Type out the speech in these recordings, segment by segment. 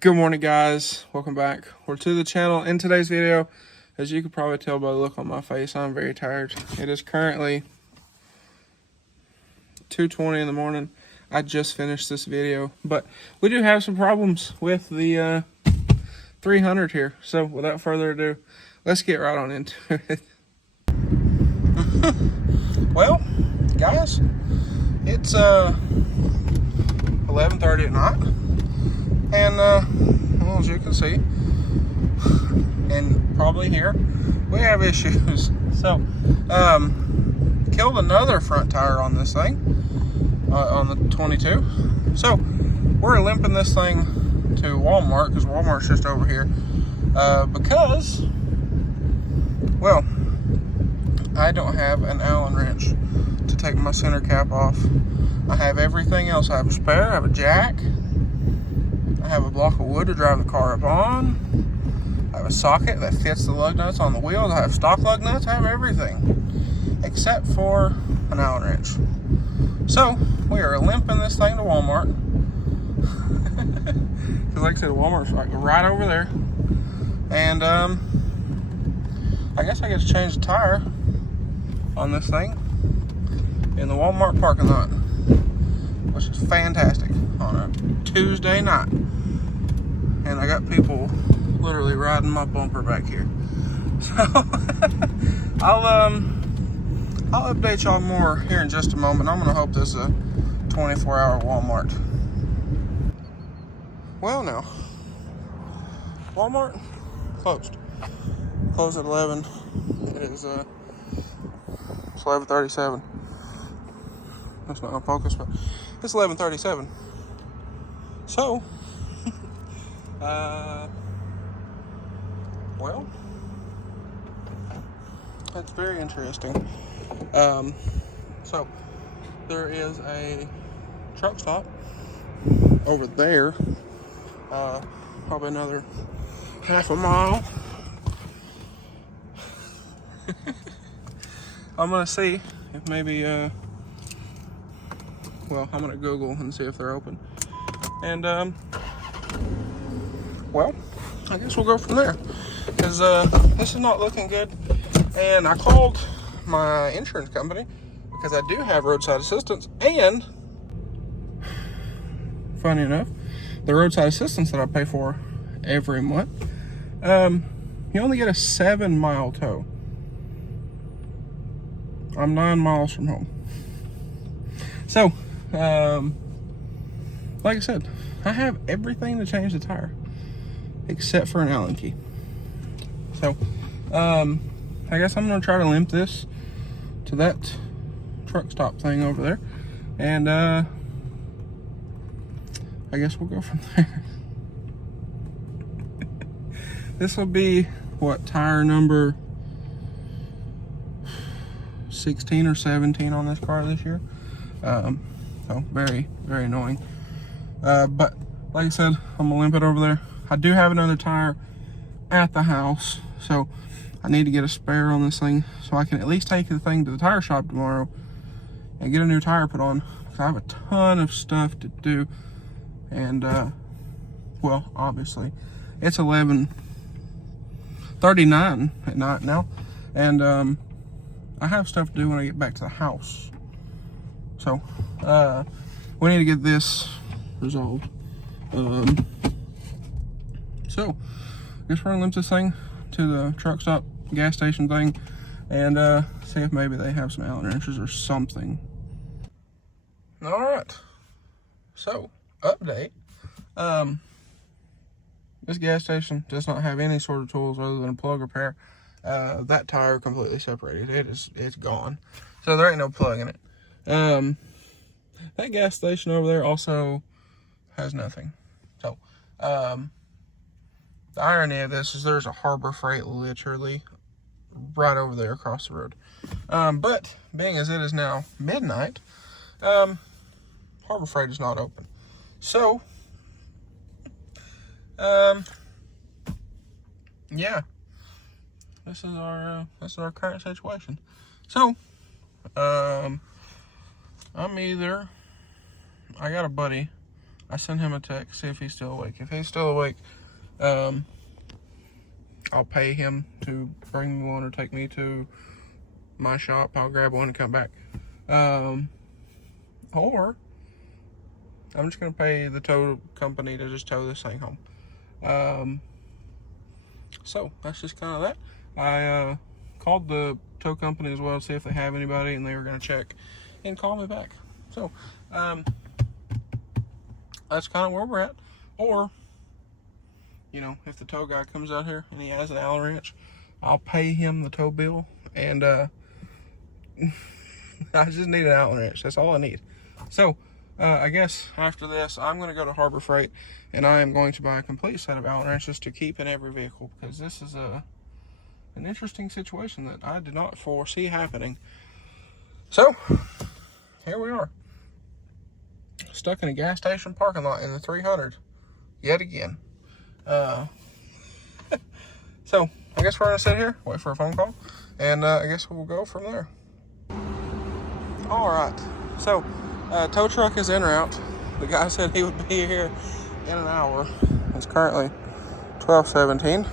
Good morning, guys. Welcome back. We're to the channel. In today's video, as you can probably tell by the look on my face, I'm very tired. It is currently 2:20 in the morning. I just finished this video, but we do have some problems with the 300 here. So without further ado, let's get right on into it. Well, guys, it's 11:30 at night. And, well, as you can see, and probably hear, we have issues. So, killed another front tire on this thing, on the 22. So, we're limping this thing to Walmart, because Walmart's just over here, because, well, I don't have an Allen wrench to take my center cap off. I have everything else. I have a spare, I have a jack, I have a block of wood to drive the car up on. I have a socket that fits the lug nuts on the wheels. I have stock lug nuts. I have everything except for an Allen wrench. So we are limping this thing to Walmart. Because like I said, Walmart's like right over there. And I guess I get to change the tire on this thing in the Walmart parking lot, which is fantastic on a Tuesday night. And I got people literally riding my bumper back here. So I'll update y'all more here in just a moment. I'm gonna hope this is a 24-hour Walmart. Well, now Walmart closed at 11. It is it's 11:37. That's not gonna focus, but it's 11:37. So, well, that's very interesting. So there is a truck stop over there, probably another half a mile. I'm gonna see if maybe, well, I'm gonna Google and see if they're open. And, well, I guess we'll go from there, because this is not looking good. And I called my insurance company because I do have roadside assistance, and funny enough, the roadside assistance that I pay for every month, you only get a 7-mile tow. I'm 9 miles from home. So, like I said, I have everything to change the tire except for an Allen key. So, I guess I'm gonna try to limp this to that truck stop thing over there, and I guess we'll go from there. This will be what, tire number 16 or 17 on this car this year. So very, very annoying. But like I said, I'm gonna limp it over there. I do have another tire at the house, so I need to get a spare on this thing so I can at least take the thing to the tire shop tomorrow and get a new tire put on. I have a ton of stuff to do, and well, obviously it's 11:39 at night now, and I have stuff to do when I get back to the house. So we need to get this resolved. So I guess we're gonna limp this thing to the truck stop gas station thing and see if maybe they have some Allen wrenches or something. All right, so update. This gas station does not have any sort of tools other than a plug repair. That tire completely separated. It's gone, so there ain't no plug in it. That gas station over there also has nothing. So the irony of this is there's a Harbor Freight literally right over there across the road. But being as it is now midnight, Harbor Freight is not open. So, yeah, this is our current situation. So, I got a buddy I send him a text, see if he's still awake. If he's still awake, I'll pay him to bring me one or take me to my shop. I'll grab one and come back. Or I'm just gonna pay the tow company to just tow this thing home. So that's just kind of that. I called the tow company as well to see if they have anybody, and they were gonna check and call me back. So that's kind of where we're at. Or, you know, if the tow guy comes out here and he has an Allen wrench, I'll pay him the tow bill, and I just need an Allen wrench. That's all I need. So I guess after this, I'm going to go to Harbor Freight, and I am going to buy a complete set of Allen wrenches to keep in every vehicle, because this is an interesting situation that I did not foresee happening. So here we are, stuck in a gas station parking lot in the 300 yet again. So I guess we're gonna sit here, wait for a phone call, and I guess we'll go from there. All right, so tow truck is en route. The guy said he would be here in an hour. It's currently 12:17.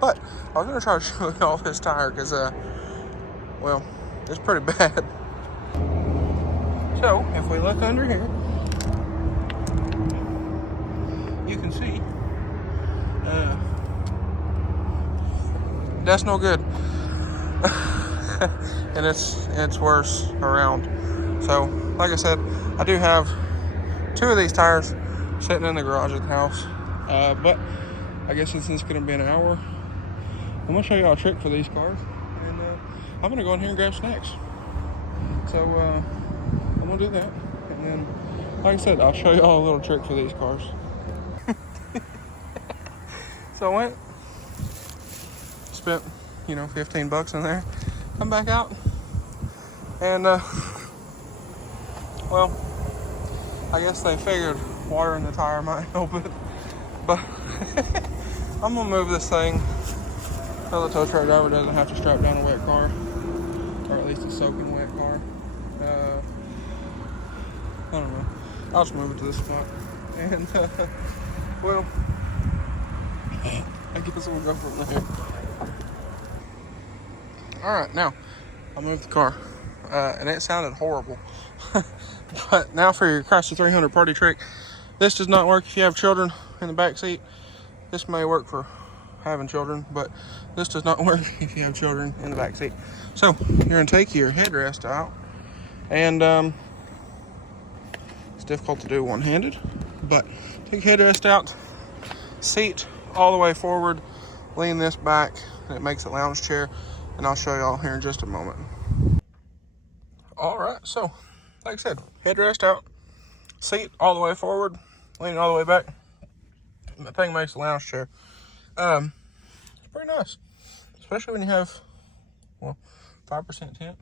But I was gonna try to show you off this tire, because well, it's pretty bad. So if we look under here, you can see that's no good. And it's worse around. So like I said, I do have 2 of these tires sitting in the garage at the house, but I guess since it's going to be an hour, I'm going to show you all a trick for these cars, and I'm going to go in here and grab snacks. So I'm going to do that, and then like I said, I'll show you all a little trick for these cars. So I went, spent, you know, $15 in there, come back out, and well, I guess they figured water in the tire might help it, but I'm gonna move this thing so the tow truck driver doesn't have to strap down a wet car, or at least a soaking wet car. I don't know, I'll just move it to this spot, and well, I guess we'll go from there. Alright, now, I moved the car, and it sounded horrible. But now for your Chrysler 300 party trick. This does not work if you have children in the back seat. This may work for having children, but this does not work if you have children in the back seat. So, you're going to take your headrest out, and it's difficult to do one-handed, but take your headrest out, seat all the way forward, lean this back, and it makes a lounge chair, and I'll show y'all here in just a moment. All right, so like I said, headrest out, seat all the way forward, leaning all the way back. The thing makes a lounge chair. It's pretty nice, especially when you have, well, 5% tint.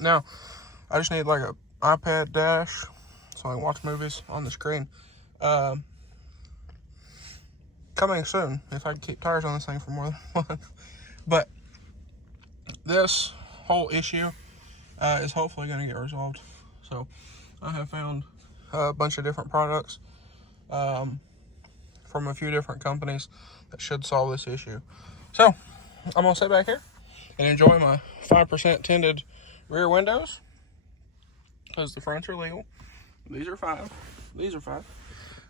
Now, I just need like a iPad dash so I can watch movies on the screen. Coming soon, if I can keep tires on this thing for more than a month. But this whole issue is hopefully going to get resolved. So I have found a bunch of different products from a few different companies that should solve this issue. So I'm going to sit back here and enjoy my 5% tinted rear windows, because the fronts are legal. These are 5. These are 5.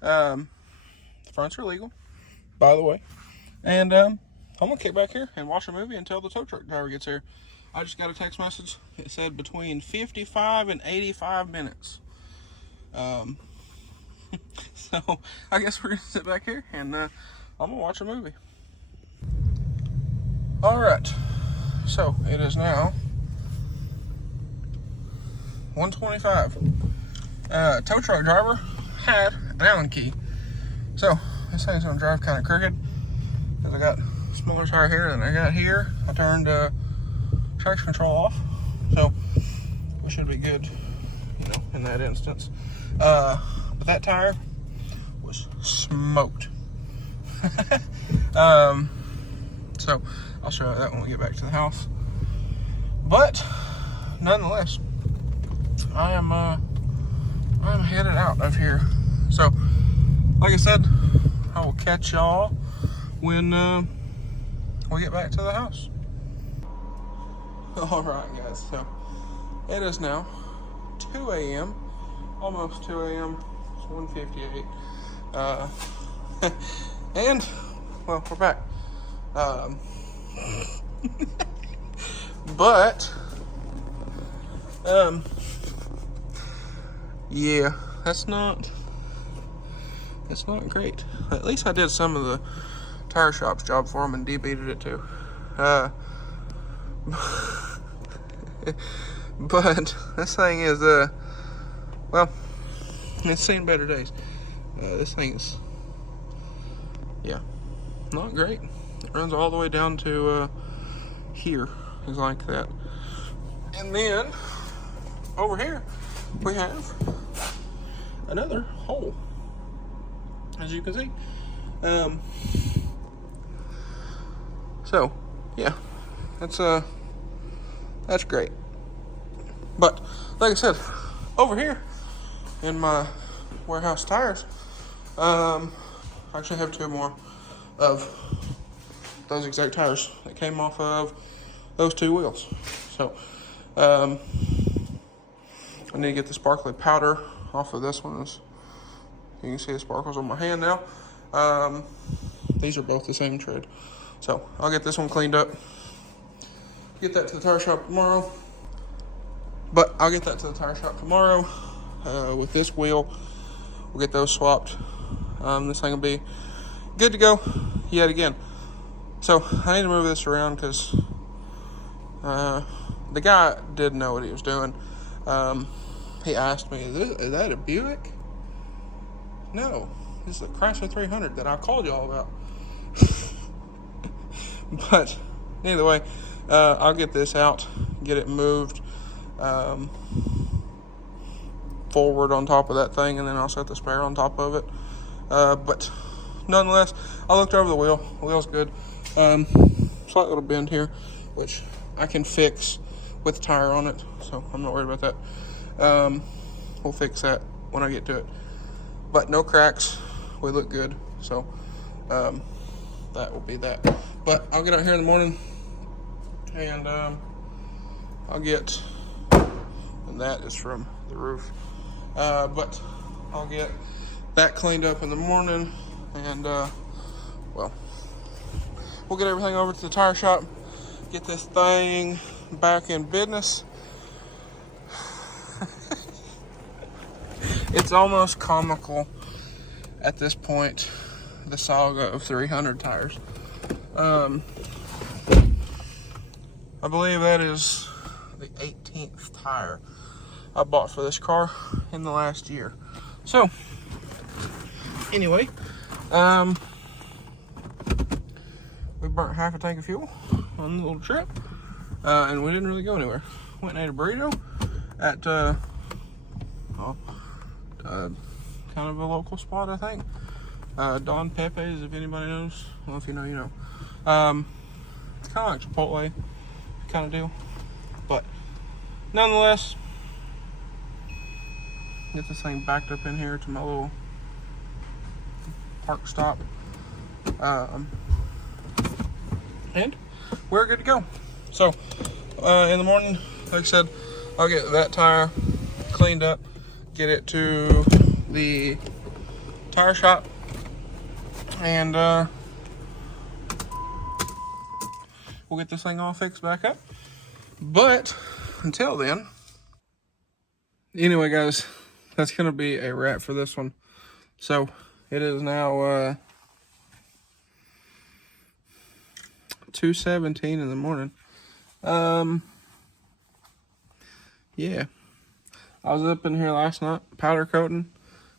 The fronts are legal, by the way. And I'm going to kick back here and watch a movie until the tow truck driver gets here. I just got a text message. It said between 55 and 85 minutes. So I guess we're going to sit back here and I'm going to watch a movie. All right. So it is now 1:25. Tow truck driver had an Allen key. So this thing's going to drive kind of crooked, because I got smaller tire here than I got here. I turned traction control off, so we should be good, you know, in that instance. But that tire was smoked. So I'll show you that when we get back to the house. But nonetheless, I'm I'm headed out of here. So, like I said, I will catch y'all when we get back to the house. All right, guys. So it is now 2 a.m. Almost 2 a.m. It's 1:58. And well, we're back. But yeah, that's not great. At least I did some of the tire shop's job for them and debeated it too. But this thing is well, it's seen better days. This thing's, yeah, not great. It runs all the way down to here, is like that. And then over here we have another hole, as you can see. So yeah, that's great. But like I said, over here in my warehouse tires, I actually have 2 more of those exact tires that came off of those 2 wheels. So I need to get the sparkly powder off of this one. You can see the sparkles on my hand now. These are both the same tread. So I'll get this one cleaned up, get that to the tire shop tomorrow. But I'll get that to the tire shop tomorrow with this wheel. We'll get those swapped. This thing will be good to go yet again. So I need to move this around because the guy did know what he was doing. He asked me, is that a Buick? No, this is a Chrysler 300 that I called y'all about. But either way, I'll get this out, get it moved forward on top of that thing, and then I'll set the spare on top of it. But nonetheless, I looked over the wheel. The wheel's good. Slight little bend here, which I can fix with the tire on it, so I'm not worried about that. We'll fix that when I get to it. But no cracks. We look good, so that will be that. But I'll get out here in the morning, and I'll get, and that is from the roof. But I'll get that cleaned up in the morning, and well, we'll get everything over to the tire shop, get this thing back in business. It's almost comical at this point, the saga of 300 tires. I believe that is the 18th tire I bought for this car in the last year. So anyway, we burnt half a tank of fuel on the little trip, and we didn't really go anywhere. Went and ate a burrito at kind of a local spot, I think. Don Pepe's, if anybody knows. Well, if you know, you know. It's kind of like Chipotle kind of deal. But nonetheless, get this thing backed up in here to my little park stop. And we're good to go. So, in the morning, like I said, I'll get that tire cleaned up, get it to the tire shop, and we'll get this thing all fixed back up. But until then, anyway, guys, that's gonna be a wrap for this one. So it is now 2:17 in the morning. Yeah, I was up in here last night powder coating,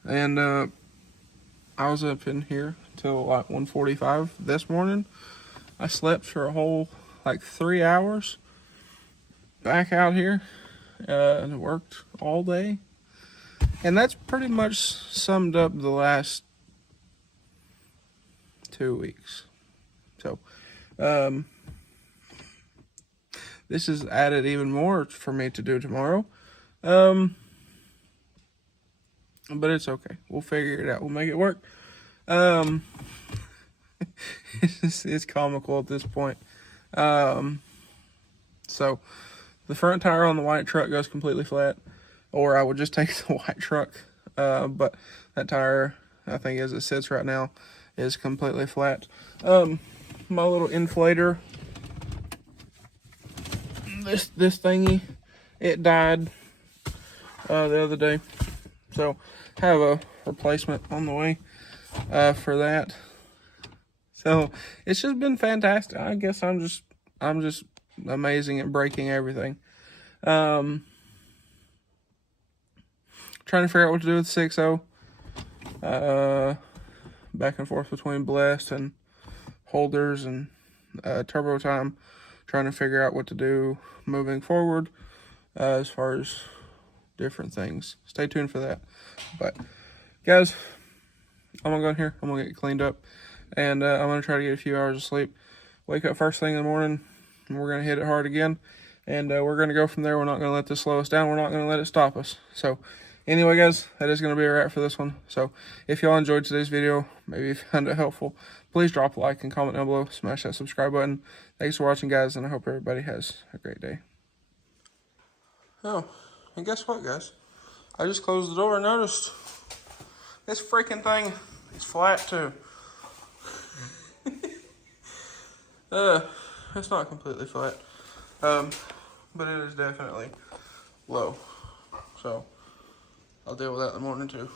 and I was up in here till like 1:45 this morning. I slept for a whole like 3 hours back out here, and worked all day, and that's pretty much summed up the last 2 weeks. So this has added even more for me to do tomorrow. but it's okay. We'll figure it out. We'll make it work. It's comical at this point. So the front tire on the white truck goes completely flat, or I would just take the white truck. But that tire, I think as it sits right now, is completely flat. My little inflator, this thingy, it died the other day, so have a replacement on the way for that. So it's just been fantastic. I guess I'm just amazing at breaking everything. Trying to figure out what to do with the 6.0. Back and forth between blast and holders and turbo time. Trying to figure out what to do moving forward as far as different things. Stay tuned for that. But guys, I'm gonna go in here. I'm gonna get cleaned up, and I'm gonna try to get a few hours of sleep. Wake up first thing in the morning, and we're gonna hit it hard again. And we're gonna go from there. We're not gonna let this slow us down. We're not gonna let it stop us. So anyway, guys, that is going to be a wrap for this one. So if y'all enjoyed today's video, maybe you found it helpful, please drop a like and comment down below. Smash that subscribe button. Thanks for watching, guys, and I hope everybody has a great day. Oh, and guess what, guys? I just closed the door and noticed this freaking thing is flat, too. It's not completely flat, but it is definitely low. So I'll deal with that in the morning too.